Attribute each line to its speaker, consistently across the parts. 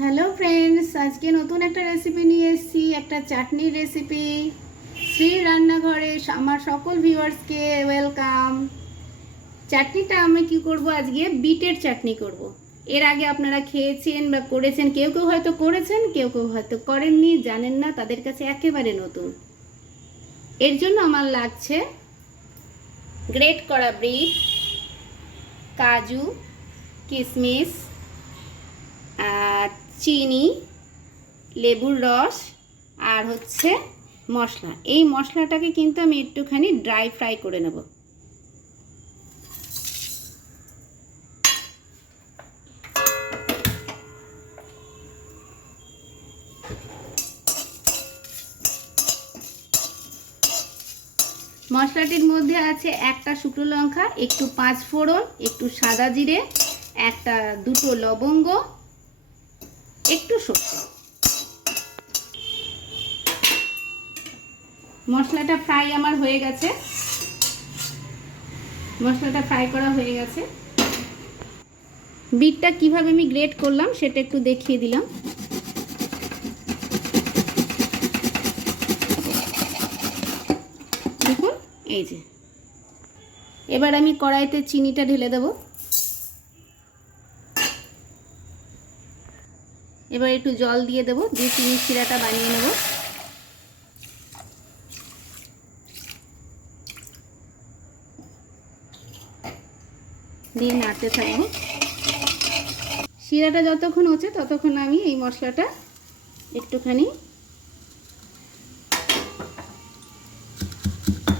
Speaker 1: Hello friends আজকে নতুন একটা রেসিপি নিয়ে এসেছি, একটা চাটনির রেসিপি শ্রী রান্নাঘরে আমার সকল ভিউয়ার্সকে ওয়েলকাম চাটনিটা আমি কি করব? আজকে বিটের চাটনি করব। এর আগে আপনারা খেয়েছেন বা করেছেন, কেউ কেউ হয়তো করেছেন, কেউ কেউ হয়তো করেননি, জানেন না, তাদের কাছে একেবারে নতুন। এর জন্য আমার লাগছে গ্রেট করা বিট কাজু কিশমিশ আর চিনি, লেবুর রস আর হচ্ছে মশলা। এই মশলাটাকে কিন্তু আমি একটুখানি ড্রাই ফ্রাই করে নেব। মশলাটির মধ্যে আছে একটা শুকনো লঙ্কা, একটু পাঁচ ফোড়ন, একটু সাদা জিরে, একটা দুটো লবঙ্গ একটু সর্ষে। মশলাটা ফ্রাই আমার হয়ে গেছে। মশলাটা ফ্রাই করা হয়ে গেছে। বিটটা কীভাবে আমি গ্রেট করলাম সেটা একটু দেখিয়ে দিলাম। দেখুন, এই যে। এবার আমি কড়াইতে চিনিটা ঢেলে দেবো। এবার একটু জল দিয়ে দেবো, দিয়ে চিনির শিরাটা বানিয়ে নেব। দিয়ে নাড়তে থাকব। শিরাটা যতক্ষণ হচ্ছে ততক্ষণ আমি এই মশলাটা একটুখানি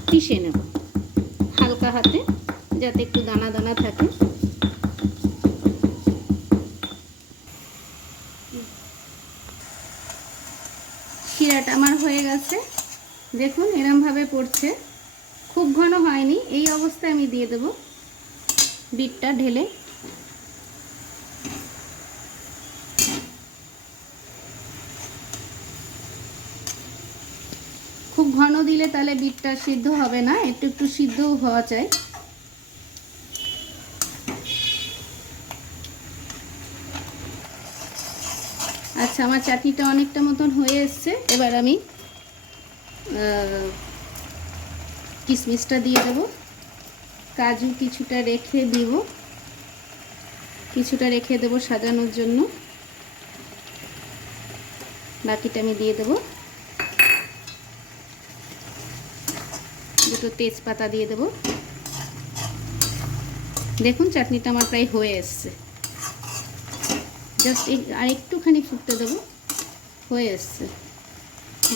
Speaker 1: পিষে নেব। হালকা হাতে যাতে একটু দানা দানা থাকে শিরাটা আমার হয়ে গেছে দেখুন, এরমভাবে পড়ছে। খুব ঘন হয়নি, এই অবস্থায় আমি দিয়ে দেব বিটটা ঢেলে। খুব ঘন দিলে তাহলে বিটটা সিদ্ধ হবে না, একটু একটু সিদ্ধও হওয়া চাই। আচ্ছা আমার চাটনিটা অনেকটা মতন হয়ে এসছে, এবার আমি কিশমিশটা দিয়ে দেবো। কাজু কিছুটা রেখে দিব। কিছুটা রেখে দেব সাজানোর জন্য। বাকিটা আমি দিয়ে দেব। দুটো তেজপাতা দিয়ে দেব। দেখুন, চাটনিটা আমার প্রায় হয়ে এসছে। জাস্ট আর একটুখানি ফুটতে দেবো। হয়ে এসছে।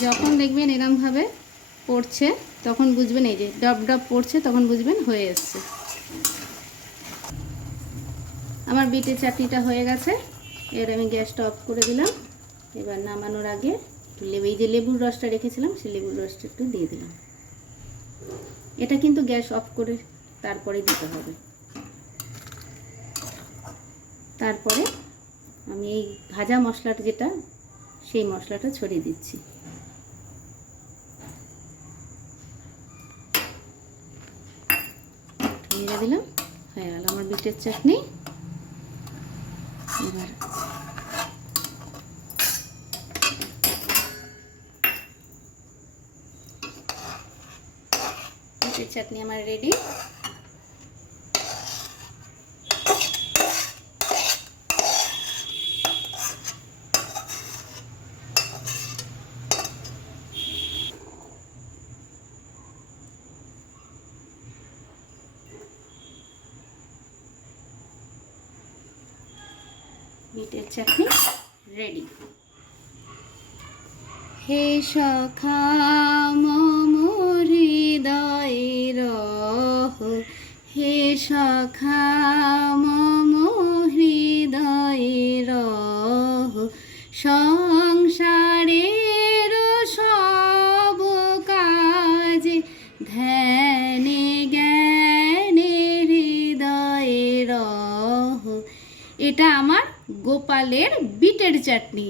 Speaker 1: যখন দেখবেন এরমভাবে পড়ছে, তখন বুঝবেন এই যে ডব ডব পড়ছে, তখন বুঝবেন হয়ে এসছে। আমার বিটের চাটনিটা হয়ে গেছে। এবার আমি গ্যাসটা অফ করে দিলাম। এবার নামানোর আগে একটু লেবু, এই যে লেবুর রসটা রেখেছিলাম, সেই লেবুর রসটা একটু দিয়ে দিলাম। এটা কিন্তু গ্যাস অফ করে তারপরে দিতে হবে। তারপরে আমি এই ভাজা মশলাটা যেটা, সেই মশলাটা ছড়িয়ে দিচ্ছি। মেরে দিলাম। হয়ে গেল আমার বিটের চাটনি। এবার চাটনি আমার রেডি বিটের চাটনি রেডি হে সখা, মম হৃদয়ে রহ। হে সখা, মম হৃদয়ে রহ। সংসারের সব কাজ এটা আমার গোপালের বিটের চাটনি।